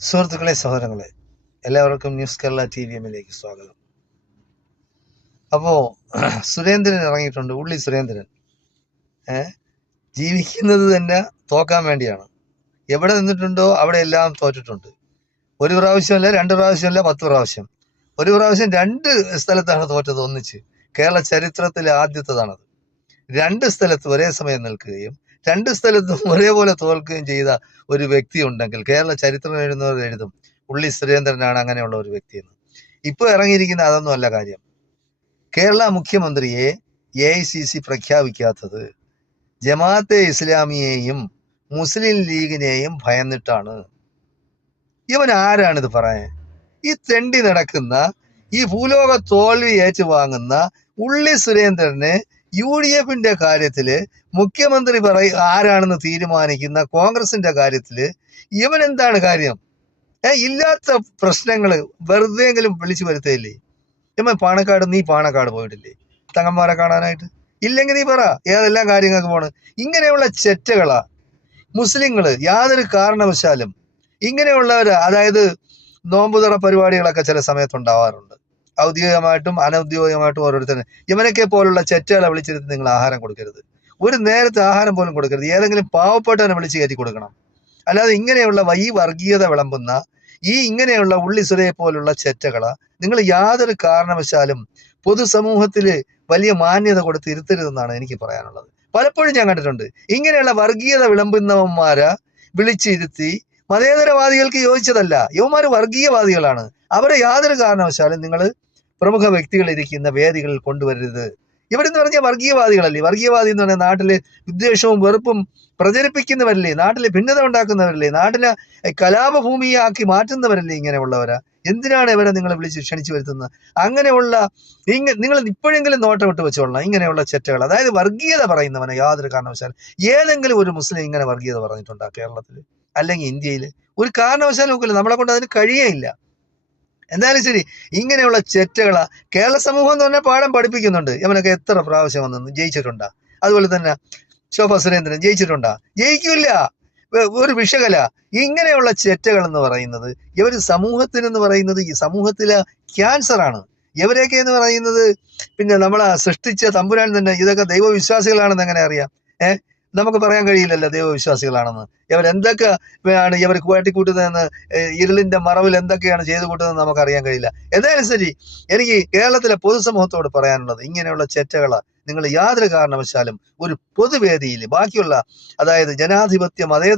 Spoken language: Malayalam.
സുഹൃത്തുക്കളെ, സഹോദരങ്ങളെ, എല്ലാവർക്കും ന്യൂസ് കേരള TVM-ലേക്ക് സ്വാഗതം. അപ്പോൾ സുരേന്ദ്രൻ ഇറങ്ങിയിട്ടുണ്ട്. ഉള്ളി സുരേന്ദ്രൻ ജീവിക്കുന്നത് തന്നെ തോക്കാൻ വേണ്ടിയാണ്. എവിടെ നിന്നിട്ടുണ്ടോ അവിടെ എല്ലാം തോറ്റിട്ടുണ്ട്. ഒരു പ്രാവശ്യമല്ല, 2 പ്രാവശ്യമല്ല, 10 പ്രാവശ്യം. ഒരു പ്രാവശ്യം 2 സ്ഥലത്താണ് തോറ്റത് ഒന്നിച്ച്. കേരള ചരിത്രത്തിലെ ആദ്യത്തേതാണത്. 2 സ്ഥലത്ത് ഒരേ സമയം നിൽക്കുകയും 2 സ്ഥലത്തും ഒരേപോലെ തോൽക്കുകയും ചെയ്ത ഒരു വ്യക്തി ഉണ്ടെങ്കിൽ കേരള ചരിത്രം എഴുതുന്നവർ എഴുതും ഉള്ളി സുരേന്ദ്രനാണ് അങ്ങനെയുള്ള ഒരു വ്യക്തിയെന്ന്. ഇപ്പോൾ ഇറങ്ങിയിരിക്കുന്ന അതൊന്നും അല്ല കാര്യം. കേരള മുഖ്യമന്ത്രിയെ AICC പ്രഖ്യാപിക്കാത്തത് ജമാഅത്തെ ഇസ്ലാമിയെയും മുസ്ലിം ലീഗിനെയും ഭയന്നിട്ടാണ്. ഇവൻ ആരാണിത് പറയാൻ? ഈ തെണ്ടി നടക്കുന്ന, ഈ ഭൂലോക തോൽവി ഏറ്റുവാങ്ങുന്ന ഉള്ളി സുരേന്ദ്രന് UDF-ന്റെ കാര്യത്തില് മുഖ്യമന്ത്രി ആരാണെന്ന് തീരുമാനിക്കുന്ന കോൺഗ്രസിന്റെ കാര്യത്തില് ഇവൻ എന്താണ് കാര്യം? ഇല്ലാത്ത പ്രശ്നങ്ങള് വെറുതെയെങ്കിലും വിളിച്ചു വരുത്തേയില്ലേ? നീ പാണക്കാട് പോയിട്ടില്ലേ തങ്ങന്മാരെ കാണാനായിട്ട്? ഇല്ലെങ്കിൽ നീ പറ ഏതെല്ലാം കാര്യങ്ങൾക്ക് പോണ്. ഇങ്ങനെയുള്ള ചെറ്റകളാ മുസ്ലിങ്ങള്. യാതൊരു കാരണവശാലും ഇങ്ങനെയുള്ളവര്, അതായത് നോമ്പുതുറ പരിപാടികളൊക്കെ ചില സമയത്തുണ്ടാവാറുണ്ട്, ഔദ്യോഗികമായിട്ടും അനൗദ്യോഗികമായിട്ടും ഓരോരുത്തരും. ഇവനൊക്കെ പോലുള്ള ചെറ്റകളെ വിളിച്ചിരുത്തി നിങ്ങൾ ആഹാരം കൊടുക്കരുത്. ഒരു നേരത്തെ ആഹാരം പോലും കൊടുക്കരുത്. ഏതെങ്കിലും പാവപ്പെട്ടവനെ വിളിച്ച് കയറ്റി കൊടുക്കണം. അല്ലാതെ ഇങ്ങനെയുള്ള ഈ വർഗീയത വിളമ്പുന്ന ഇങ്ങനെയുള്ള ഉള്ളി സുരയെ പോലുള്ള ചെറ്റകളെ നിങ്ങൾ യാതൊരു കാരണവശാലും പൊതുസമൂഹത്തിൽ വലിയ മാന്യത കൊടുത്ത് ഇരുത്തരുതെന്നാണ് എനിക്ക് പറയാനുള്ളത്. പലപ്പോഴും ഞാൻ കണ്ടിട്ടുണ്ട് ഇങ്ങനെയുള്ള വർഗീയത വിളമ്പുന്നവന്മാരെ വിളിച്ചിരുത്തി. മതേതരവാദികൾക്ക് യോജിച്ചതല്ല, യുവമാര് വർഗീയവാദികളാണ്. അവരെ യാതൊരു കാരണവശാലും നിങ്ങൾ പ്രമുഖ വ്യക്തികൾ ഇരിക്കുന്ന വേദികളിൽ കൊണ്ടുവരരുത്. ഇവിടെ എന്ന് പറഞ്ഞാൽ വർഗീയവാദികളല്ലേ? വർഗീയവാദി എന്ന് പറഞ്ഞാൽ നാട്ടില് വിദ്വേഷവും വെറുപ്പും പ്രചരിപ്പിക്കുന്നവരല്ലേ? നാട്ടിലെ ഭിന്നത ഉണ്ടാക്കുന്നവരല്ലേ? നാട്ടിനെ കലാപഭൂമിയാക്കി മാറ്റുന്നവരല്ലേ ഇങ്ങനെയുള്ളവരാ? എന്തിനാണ് ഇവരെ നിങ്ങൾ വിളിച്ച് ക്ഷണിച്ചു വരുത്തുന്നത്? അങ്ങനെയുള്ള നിങ്ങൾ ഇപ്പോഴെങ്കിലും നോട്ടം വിട്ട് വെച്ചോളണം ഇങ്ങനെയുള്ള ചെറ്റകൾ. അതായത് വർഗീയത പറയുന്നവനെ യാതൊരു കാരണവശാലും ഏതെങ്കിലും ഒരു മുസ്ലിം ഇങ്ങനെ വർഗീയത പറഞ്ഞിട്ടുണ്ടോ കേരളത്തിൽ അല്ലെങ്കിൽ ഇന്ത്യയിൽ? ഒരു കാരണവശാലും നോക്കില്ല. നമ്മളെ കൊണ്ട് അതിന് കഴിയേയില്ല. എന്തായാലും ശരി, ഇങ്ങനെയുള്ള ചെറ്റകളാ കേരള സമൂഹം എന്ന് പറഞ്ഞാൽ പാഠം പഠിപ്പിക്കുന്നുണ്ട്. ഇവനൊക്കെ എത്ര പ്രാവശ്യം വന്നു ജയിച്ചിട്ടുണ്ടാ? അതുപോലെ തന്നെ ശോഭ സുരേന്ദ്രൻ ജയിച്ചിട്ടുണ്ടാ? ജയിക്കില്ല. ഒരു വിഷകല. ഇങ്ങനെയുള്ള ചെറ്റകൾ എന്ന് പറയുന്നത് ഇവര് സമൂഹത്തിനെന്ന് പറയുന്നത് ഈ സമൂഹത്തിലെ ക്യാൻസറാണ്. ഇവരെയൊക്കെ എന്ന് പറയുന്നത് പിന്നെ നമ്മളെ സൃഷ്ടിച്ച തമ്പുരാൻ തന്നെ. ഇതൊക്കെ ദൈവവിശ്വാസികളാണെന്ന് എങ്ങനെ അറിയാം? നമുക്ക് പറയാൻ കഴിയില്ലല്ലോ ദൈവവിശ്വാസികളാണെന്ന്. ഇവരെന്തൊക്കെ ആണ് ഇവർ കൂട്ടിക്കൂട്ടുന്നതെന്ന്, ഇരുളിന്റെ മറവിൽ എന്തൊക്കെയാണ് ചെയ്തു കൂട്ടുന്നതെന്ന് നമുക്കറിയാൻ കഴിയില്ല. എന്തായാലും ശരി, എനിക്ക് കേരളത്തിലെ പൊതുസമൂഹത്തോട് പറയാനുള്ളത് ഇങ്ങനെയുള്ള ചെറ്റകളെ നിങ്ങൾ യാതൊരു കാരണവശാലും ഒരു പൊതുവേദിയിൽ ബാക്കിയുള്ള, അതായത് ജനാധിപത്യ മതേതര